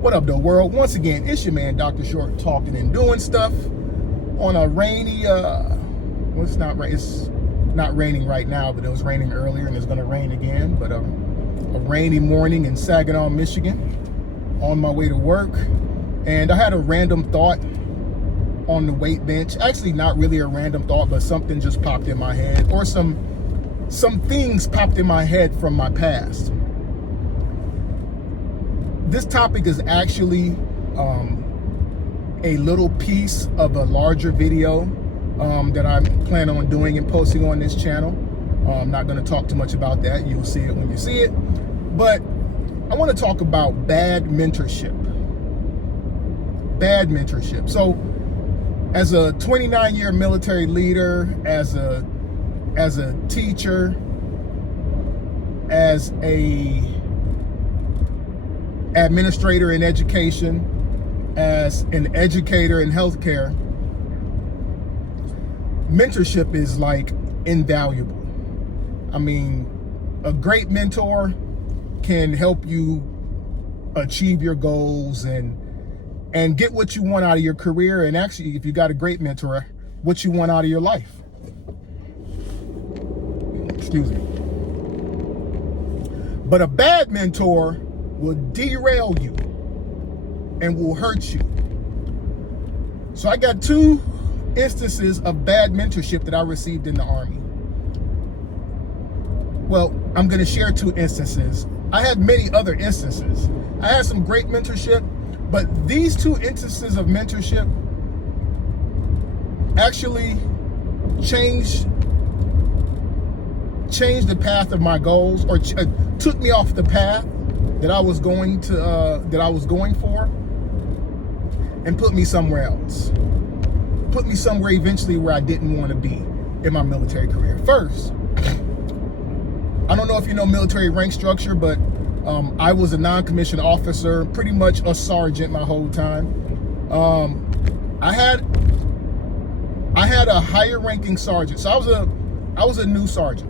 What up, though, world? Once again, it's your man, Dr. Short, talking and doing stuff on a rainy, well, it's not raining right now, but it was raining earlier and it's going to rain again. But a rainy morning in Saginaw, Michigan, on my way to work. And I had a random thought on the weight bench. Actually, not really a random thought, but something just popped in my head, or some things popped in my head from my past. This topic is actually a little piece of a larger video that I plan on doing and posting on this channel. I'm not going to talk too much about that. You'll see it when you see it. But I want to talk about bad mentorship. Bad mentorship. So, as a 29-year military leader, as a teacher, as a administrator in education, as an educator in healthcare, mentorship is like invaluable. I mean, a great mentor can help you achieve your goals and get what you want out of your career, and actually, if you got a great mentor, what you want out of your life. Excuse me. But a bad mentor will derail you and will hurt you. So I got two instances of bad mentorship that I received in the Army. Well, I'm going to share two instances. I had many other instances. I had some great mentorship, but these two instances of mentorship actually changed the path of my goals, or took me off the path that I was going for, and put me somewhere else. Put me somewhere eventually where I didn't want to be in my military career. First, I don't know if you know military rank structure, but I was a non-commissioned officer, pretty much a sergeant my whole time. I had a higher ranking sergeant, so I was a new sergeant.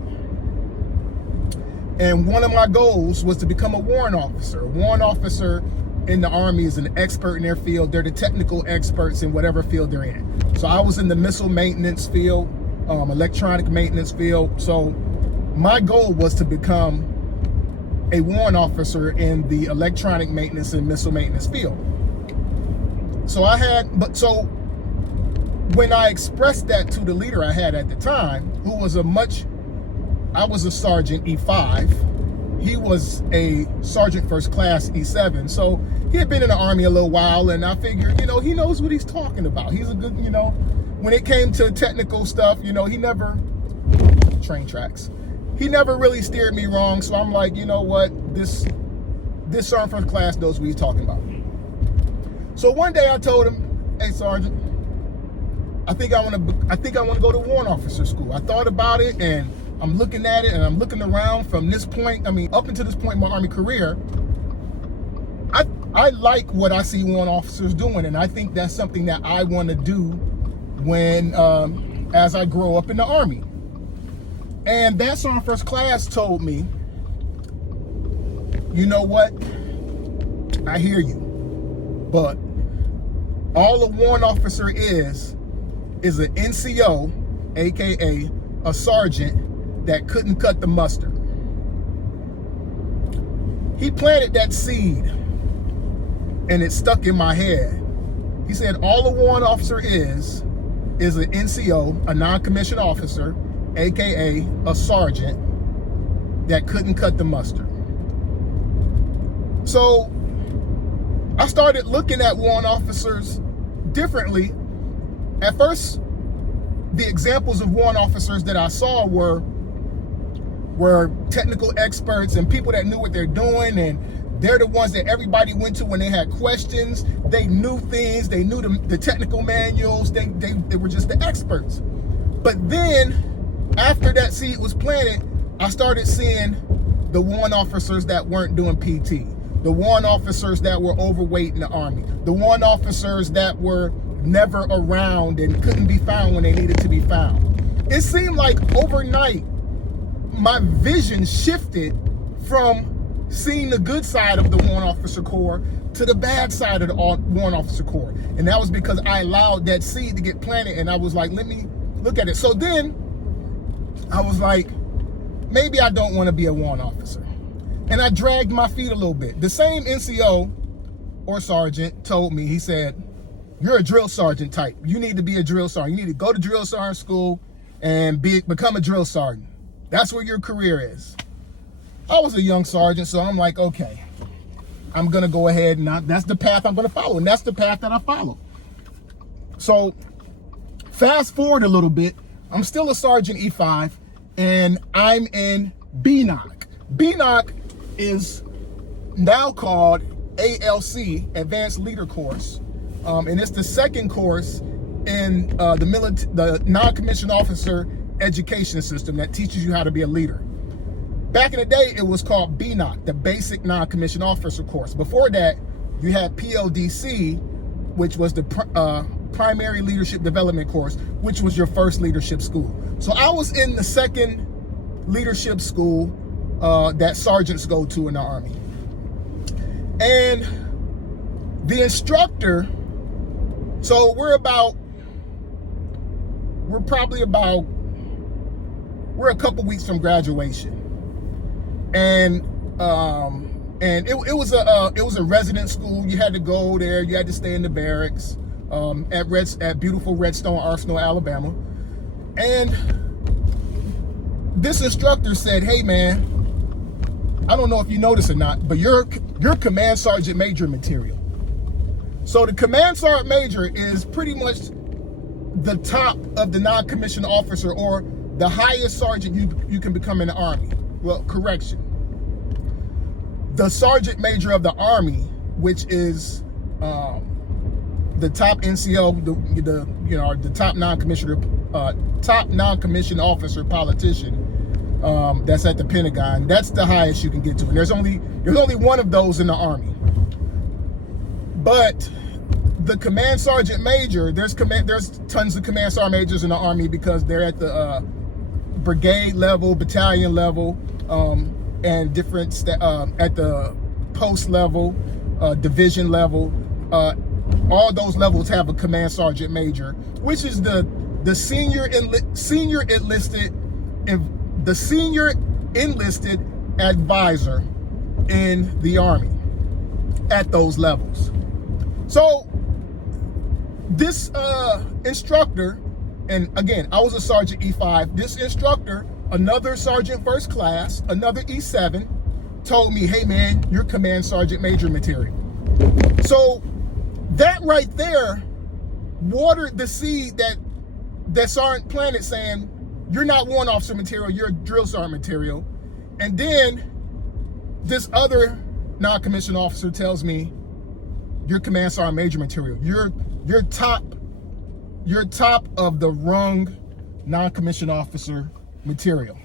And one of my goals was to become a warrant officer. A warrant officer in the Army is an expert in their field. They're the technical experts in whatever field they're in. So I was in the missile maintenance field, electronic maintenance field. So my goal was to become a warrant officer in the electronic maintenance and missile maintenance field. So when I expressed that to the leader I had at the time, who was I was a sergeant E5. He was a sergeant first class E7. So he had been in the Army a little while, and I figured, he knows what he's talking about. He's a good, when it came to technical stuff, he never, train tracks. He never really steered me wrong. So I'm like, you know what? This sergeant first class knows what he's talking about. So one day I told him, hey, Sergeant, I think I want to go to warrant officer school. I thought about it, and I'm looking at it, and I'm looking around from this point. I mean, up until this point in my Army career, I like what I see warrant officers doing, and I think that's something that I want to do when, as I grow up in the Army. And that sergeant first class told me, you know what? I hear you, but all a warrant officer is an NCO, aka a sergeant that couldn't cut the mustard. He planted that seed, and it stuck in my head. He said all a warrant officer is an NCO, a non-commissioned officer, aka a sergeant that couldn't cut the mustard. So I started looking at warrant officers differently. At first, the examples of warrant officers that I saw were technical experts and people that knew what they're doing, and they're the ones that everybody went to when they had questions. They knew things, they knew the technical manuals, they were just the experts. But then, after that seed was planted, I started seeing the warrant officers that weren't doing PT, the warrant officers that were overweight in the Army, the warrant officers that were never around and couldn't be found when they needed to be found. It seemed like overnight, my vision shifted from seen the good side of the Warrant Officer Corps to the bad side of the Warrant Officer Corps. And that was because I allowed that seed to get planted, and I was like, let me look at it. So then I was like, maybe I don't want to be a warrant officer. And I dragged my feet a little bit. The same NCO or sergeant told me, he said, you're a drill sergeant type. You need to be a drill sergeant. You need to go to drill sergeant school and become a drill sergeant. That's where your career is. I was a young sergeant, so I'm like, okay, I'm going to go ahead and that's the path I'm going to follow. And that's the path that I follow. So fast forward a little bit, I'm still a Sergeant E5, and I'm in BNOC. BNOC is now called ALC, Advanced Leader Course, and it's the second course in the non-commissioned officer education system that teaches you how to be a leader. Back in the day, it was called BNOC, the Basic Non-Commissioned Officer Course. Before that, you had PLDC, which was the Primary Leadership Development Course, which was your first leadership school. So I was in the second leadership school that sergeants go to in the Army. And the instructor, so we're a couple weeks from graduation. And it was a resident school. You had to go there. You had to stay in the barracks at beautiful Redstone Arsenal, Alabama. And this instructor said, "Hey, man, I don't know if you noticed or not, but you're command sergeant major material." So the command sergeant major is pretty much the top of the non-commissioned officer, or the highest sergeant you can become in the Army. Well, correction. The sergeant major of the Army, which is the top NCO, the top non-commissioned officer politician that's at the Pentagon. That's the highest you can get to. And there's only one of those in the Army. But the command sergeant major, there's tons of command sergeant majors in the Army because they're at the brigade level, battalion level, and different at the post level, division level. All those levels have a command sergeant major, which is the senior enlisted advisor in the Army at those levels. So this instructor, and again, I was a Sergeant E5. This instructor, another Sergeant First Class, another E7, told me, "Hey man, you're command sergeant major material." So that right there watered the seed that Sergeant planted, saying, "You're not warrant officer material, you're drill sergeant material." And then this other non-commissioned officer tells me, "You're command sergeant major material. You're top of the rung non-commissioned officer material."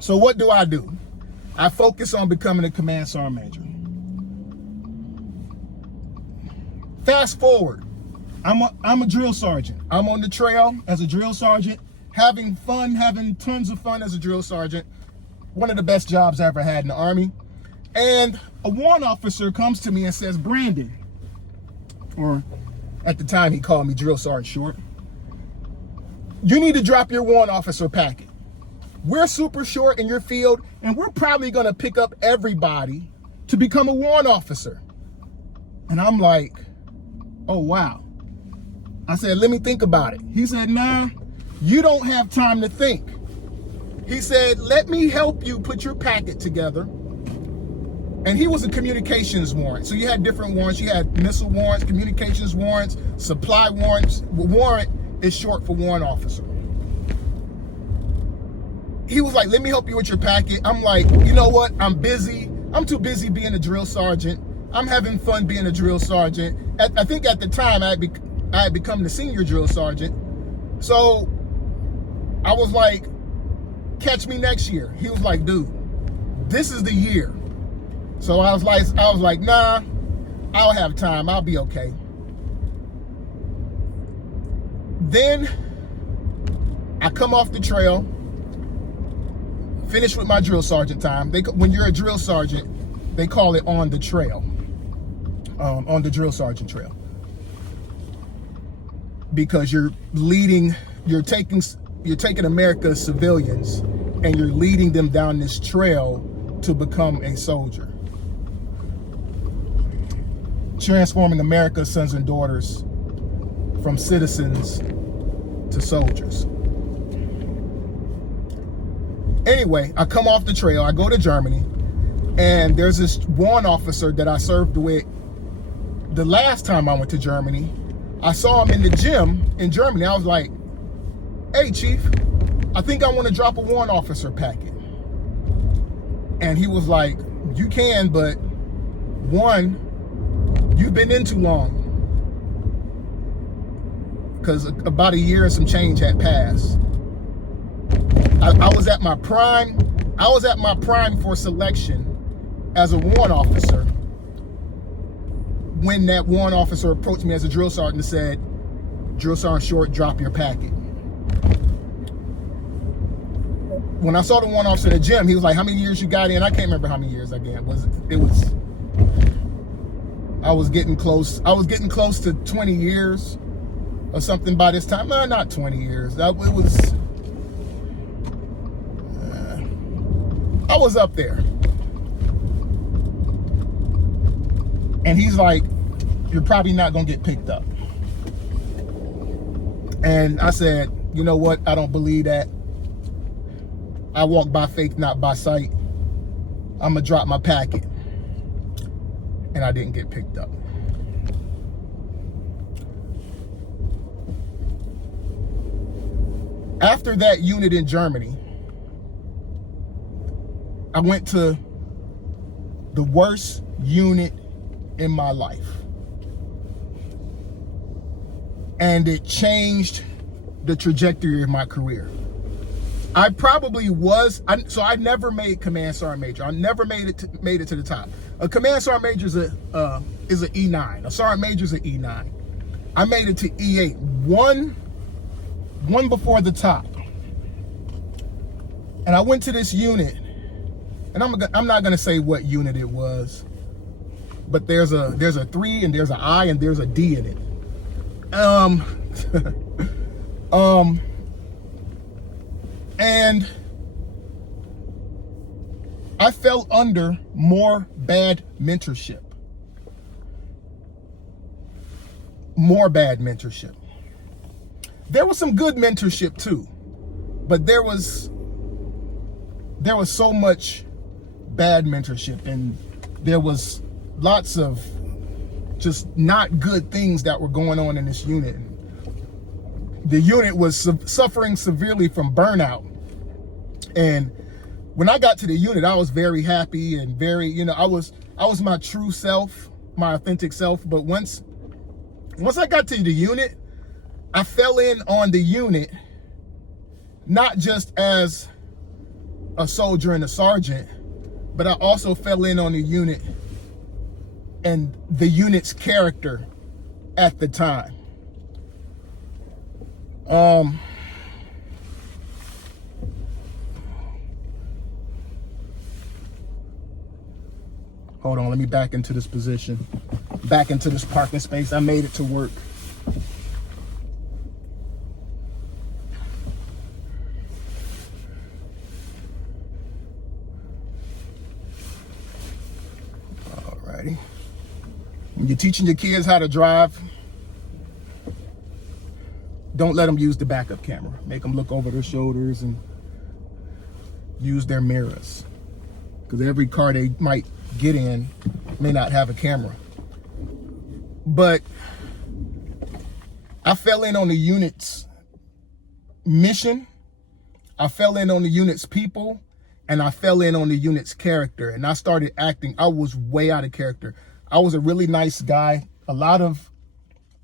So what do? I focus on becoming a command sergeant major. Fast forward, I'm a drill sergeant. I'm on the trail as a drill sergeant, having tons of fun as a drill sergeant. One of the best jobs I ever had in the Army. And a warrant officer comes to me and says, "Brandon," or at the time he called me Drill Sergeant Short, "you need to drop your warrant officer packet. We're super short in your field, and we're probably going to pick up everybody to become a warrant officer." And I'm like, "Oh, wow." I said, "Let me think about it." He said, "Nah, you don't have time to think." He said, "Let me help you put your packet together." And he was a communications warrant. So you had different warrants. You had missile warrants, communications warrants, supply warrants. Warrant is short for warrant officer. He was like, "Let me help you with your packet." I'm like, "You know what? I'm busy. I'm too busy being a drill sergeant. I'm having fun being a drill sergeant." I think at the time I had become the senior drill sergeant. So I was like, "Catch me next year." He was like, "Dude, this is the year." So I was like, "Nah, I'll have time. I'll be okay." Then I come off the trail. finished with my drill sergeant time. When you're a drill sergeant, they call it on the trail, on the drill sergeant trail, because you're taking America's civilians and you're leading them down this trail to become a soldier, transforming America's sons and daughters from citizens to soldiers. Anyway, I come off the trail, I go to Germany, and there's this warrant officer that I served with the last time I went to Germany. I saw him in the gym in Germany. I was like, hey, Chief, I think I want to drop a warrant officer packet. And he was like, you can, but one, you've been in too long. Because about a year and some change had passed. I was at my prime. I was at my prime for selection as a warrant officer when that warrant officer approached me as a drill sergeant and said, Drill Sergeant Short, drop your packet. When I saw the warrant officer at the gym, he was like, how many years you got in? I can't remember how many years I got. I was getting close. I was getting close to 20 years or something by this time. No, not 20 years. I was up there. And he's like, you're probably not going to get picked up. And I said, you know what? I don't believe that. I walk by faith, not by sight. I'm going to drop my packet. And I didn't get picked up. After that unit in Germany, I went to the worst unit in my life. And it changed the trajectory of my career. I probably was, so I never made command sergeant major. I never made it to the top. A command sergeant major is an E9. A sergeant major is an E9. I made it to E8, one before the top. And I went to this unit, and I'm not gonna say what unit it was, but there's a 3 and there's an I and there's a D in it. And I fell under more bad mentorship. More bad mentorship. There was some good mentorship too, but there was so much bad mentorship, and there was lots of just not good things that were going on in this unit. The unit was suffering severely from burnout. And when I got to the unit, I was very happy and very, I was my true self, my authentic self. But once I got to the unit, I fell in on the unit, not just as a soldier and a sergeant, but I also fell in on the unit and the unit's character at the time. Hold on, let me back into this position, back into this parking space. I made it to work. Alrighty. When you're teaching your kids how to drive, don't let them use the backup camera. Make them look over their shoulders and use their mirrors. Because every car they might get in may not have a camera. But I fell in on the unit's mission, I fell in on the unit's people, and I fell in on the unit's character. And I started acting, I was way out of character. I was a really nice guy. A lot of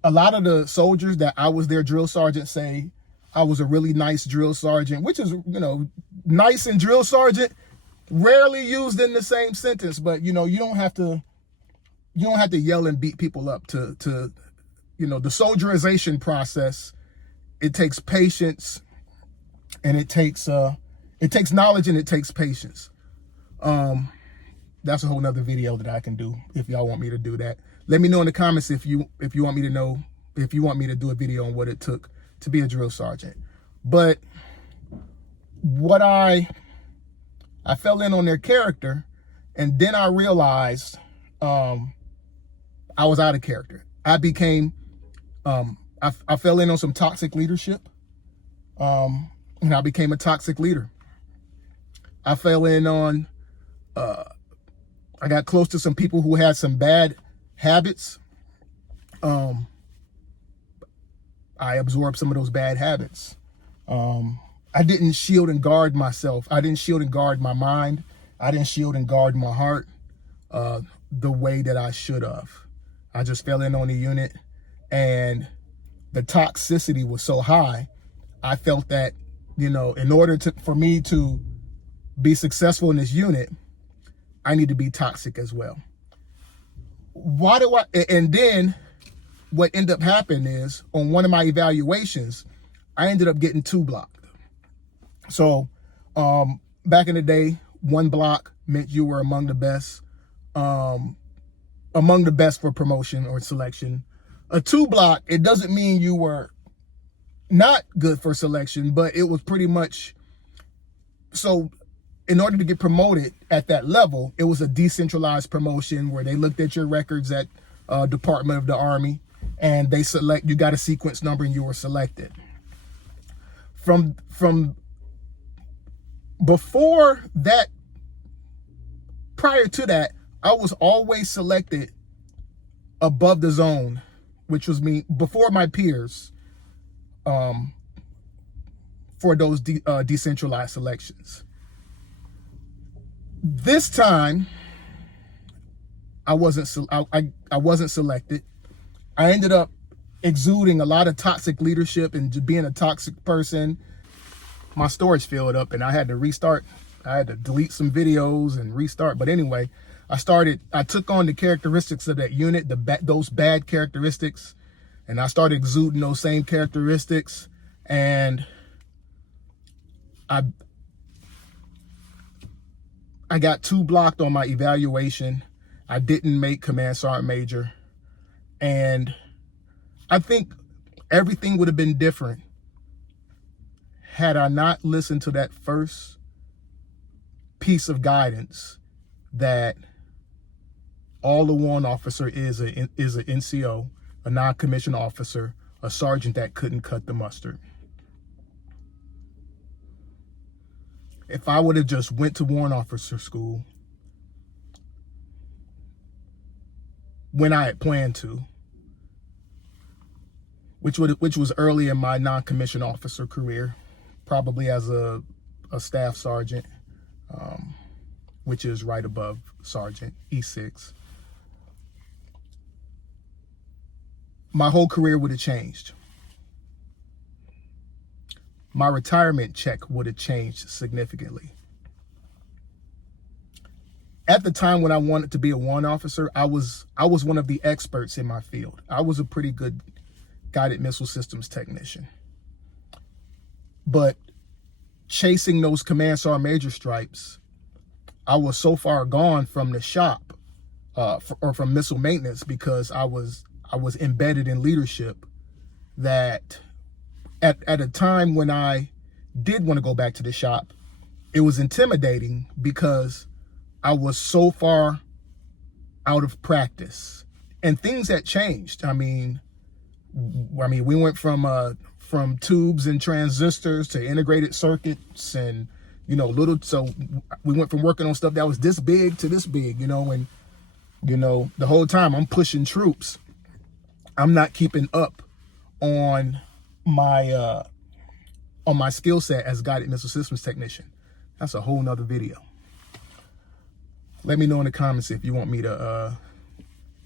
the soldiers that I was their drill sergeant say I was a really nice drill sergeant, which is, nice and drill sergeant rarely used in the same sentence. But you don't have to yell and beat people up to the soldierization process. It takes patience, and it takes It takes knowledge and it takes patience. That's a whole nother video that I can do if y'all want me to do that. Let me know in the comments if you want me to know, if you want me to do a video on what it took to be a drill sergeant. But what I fell in on their character, and then I realized I was out of character. I became, I fell in on some toxic leadership, and I became a toxic leader. I fell in on, I got close to some people who had some bad habits. I absorbed some of those bad habits. I didn't shield and guard myself. I didn't shield and guard my mind. I didn't shield and guard my heart the way that I should have. I just fell in on the unit, and the toxicity was so high. I felt that, you know, in order for me to be successful in this unit, I need to be toxic as well. And then what ended up happening is, on one of my evaluations, I ended up getting 2 blocked. So back in the day, 1 block meant you were among the best for promotion or selection. A 2 block, it doesn't mean you were not good for selection, but it was pretty much, so in order to get promoted at that level, it was a decentralized promotion where they looked at your records at Department of the Army, and they you got a sequence number and you were selected. From before that, prior to that, I was always selected above the zone, which was me before my peers, for those decentralized selections. This time, I wasn't selected. I ended up exuding a lot of toxic leadership and being a toxic person. My storage filled up and I had to restart. I had to delete some videos and restart. But anyway, I took on the characteristics of that unit, those bad characteristics, and I started exuding those same characteristics. And I got 2 blocked on my evaluation. I didn't make Command Sergeant Major. And I think everything would have been different had I not listened to that first piece of guidance that all a warrant officer is an NCO, a non-commissioned officer, a sergeant that couldn't cut the mustard. If I would have just went to warrant officer school when I had planned to, which was early in my non-commissioned officer career, probably as a staff sergeant, which is right above sergeant, E6, my whole career would have changed. My retirement check would have changed significantly. At the time when I wanted to be a warrant officer, I was one of the experts in my field. I was a pretty good guided missile systems technician. But chasing those Command Sergeant Major stripes, I was so far gone from the shop or from missile maintenance, because I was embedded in leadership, that at a time when I did want to go back to the shop, it was intimidating because I was so far out of practice, and things had changed. I mean, we went from tubes and transistors to integrated circuits, and so we went from working on stuff that was this big to this big, and the whole time I'm pushing troops, I'm not keeping up on my skill set as guided missile systems technician. That's a whole nother video. Let me know in the comments if you want me to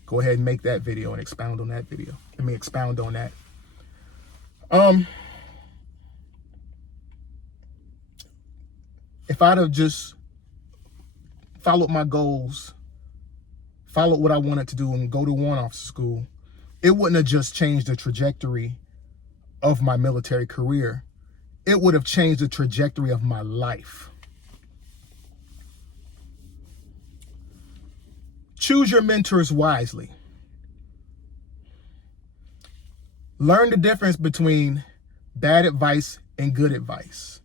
go ahead and make that video and expound on that video. Expound on that. If I'd have just followed my goals, followed what I wanted to do, and go to warrant officer school, it wouldn't have just changed the trajectory of my military career. it would have changed the trajectory of my life. Choose your mentors wisely. Learn the difference between bad advice and good advice.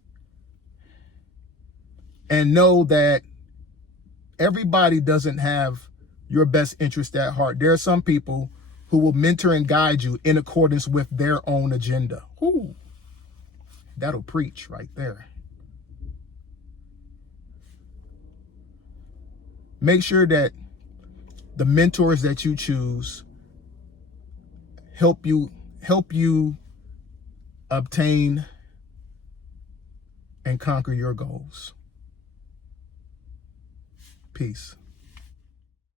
And know that everybody doesn't have your best interest at heart. There are some people who will mentor and guide you in accordance with their own agenda. Ooh, that'll preach right there. Make sure that the mentors that you choose help you obtain and conquer your goals. Peace.